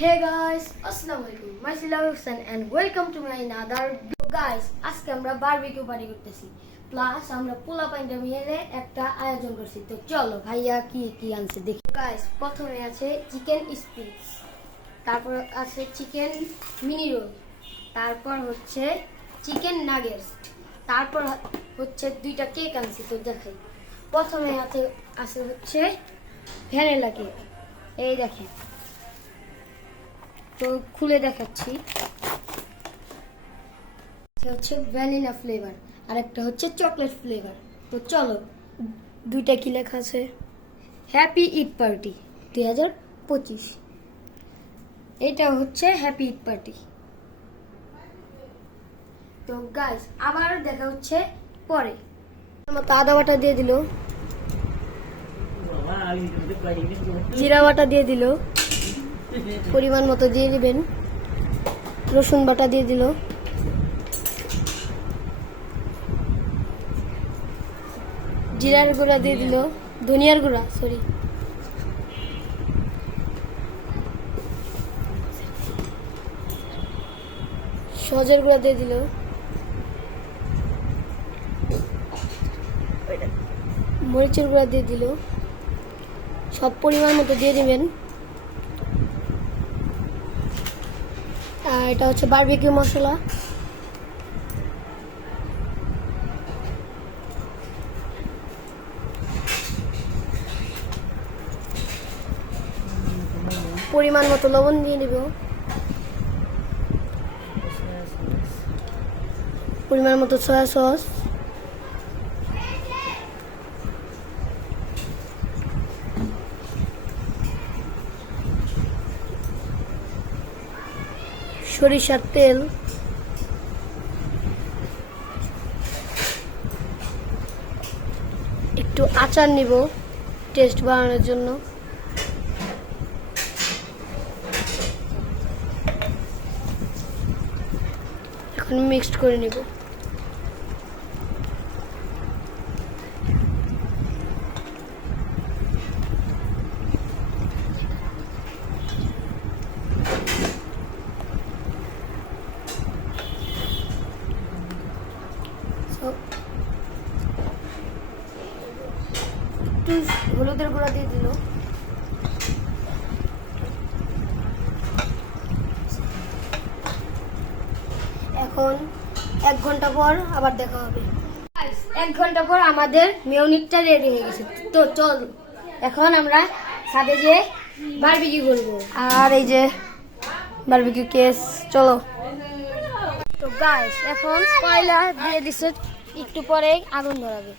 Hey guys, Assalamualaikum. Myself Hussein and welcome to my another video. Guys, আজকে আমরা barbecue party করতেছি। Plus আমরা পোলা পাইন্ডা মিলে একটা আয়োজন করছি। তো চলো ভাইয়া কি কি আনছে দেখি। গাইস, প্রথমে আছে চিকেন স্পিচ, তারপর আছে চিকেন মিনি রোল, তারপর হচ্ছে চিকেন নাগেটস, তারপর হচ্ছে দুইটা কেক আনছি। তো দেখাই, প্রথমে আছে হচ্ছে ভ্যানিলা কেক। এই দেখেন, তো খুলে দেখাচ্ছি। হচ্ছে ভ্যানিলা ফ্লেভার আর একটা হচ্ছে চকলেট ফ্লেভার। তো চলো, দুইটা কি লেখা আছে, হ্যাপি ঈদ পার্টি 2025। এটা হচ্ছে হ্যাপি ঈদ পার্টি। তো গাইস, আবার দেখা হচ্ছে পরে। মতো আদা বাটা দিয়ে দিল, জিরা বাটা দিয়ে দিল, পরিমাণ মতো দিয়ে দিবেন, রসুন বাটা দিয়ে দিল, জিরার গুঁড়া দিয়ে দিল, ধনিয়ার গুঁড়া সজের গুঁড়া দিয়ে দিল, মরিচের গুঁড়া দিয়ে দিল। সব পরিমাণ মতো দিয়ে দিবেন। আর এটা হচ্ছে বারবিকিউ মশলা। পরিমাণ মতো লবণ দিয়ে নিব, পরিমাণ মতো সয়া সস, সরিষার তেল, একটু আচার নিব টেস্ট বাড়ানোর জন্য। এখন মিক্সড করে নিব। একটু হলুদের গুঁড়া দিয়ে দিল। এখন 1 ঘন্টা পর আবার দেখা হবে। 1 ঘন্টা পর আমাদের মেয়োনিজটা রেডি হয়ে গেছে। তো চল, এখন আমরা ছাদে যে বারবিকিউ করবো। আর এই যে বারবিকিউ কেস, চলো। তো গাইস, এখন কয়লা দিয়ে দিছে, একটু পরে আগুন ধরাবে।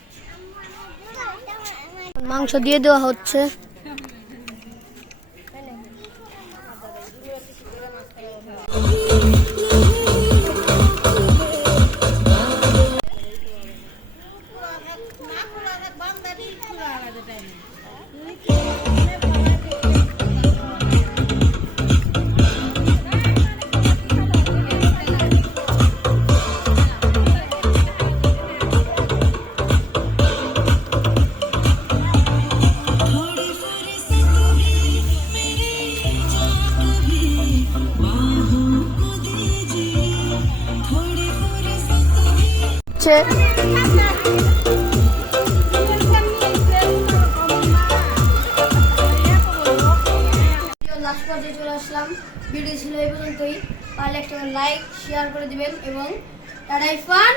মাংস দিয়ে দেওয়া হচ্ছে। লাস্ট পর্যায়ে চলে আসলাম। ভিডিও ছিল এই পর্যন্তই। তাহলে একটা লাইক শেয়ার করে দিবেন এবং টাটা ফান।